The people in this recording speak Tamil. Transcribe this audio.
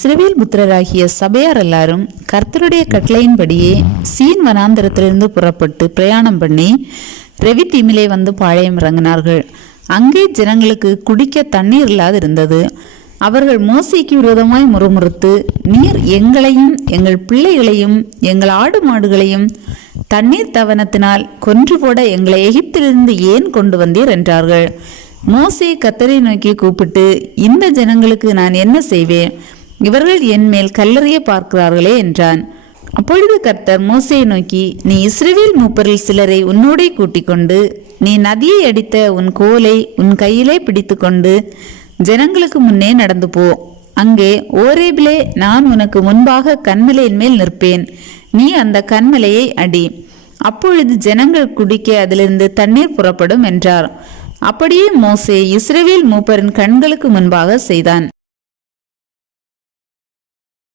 இஸ்ரவேல் புத்திரராகிய சபையார் எல்லாரும் கர்த்தருடைய கட்டளையின்படியே சீன் வனாந்தரத்திலிருந்து புறப்பட்டு பிரயாணம் பண்ணி ரெவிதீமிலே வந்து பாளையம் இறங்கினார்கள். அங்கே ஜனங்களுக்கு குடிக்க தண்ணீர் இல்லாது இருந்தது. அவர்கள் மோசேக்கு விரோதமாய் முறுமுறுத்து, நீர் எங்களையும் எங்கள் பிள்ளைகளையும் எங்கள் ஆடு மாடுகளையும் தண்ணீர் தவனத்தினால் கொன்று போட எங்களை எகிப்திலிருந்து ஏன் கொண்டு வந்தீர் என்றார்கள். மோசே கர்த்தரை நோக்கி கூப்பிட்டு, இந்த ஜனங்களுக்கு நான் என்ன செய்வேன்? இவர்கள் என் மேல் கல்லறைய பார்க்கிறார்களே என்றான். அப்பொழுது கர்த்தர் மோசேயை நோக்கி, நீ இஸ்ரவேல் மூப்பரில் சிலரை உன்னோடே கூட்டிக் கொண்டு நீ நதியை அடித்த உன் கோலை உன் கையிலே பிடித்து கொண்டு ஜனங்களுக்கு முன்னே நடந்து போ. அங்கே ஓரேபிலே நான் உனக்கு முன்பாக கன்மலையின் மேல் நிற்பேன். நீ அந்த கன்மலையை அடி. அப்பொழுது ஜனங்கள் குடிக்க அதிலிருந்து தண்ணீர் புறப்படும் என்றார். அப்படியே மோசே இஸ்ரவேல் மூப்பரின் கண்களுக்கு முன்பாக செய்தான்.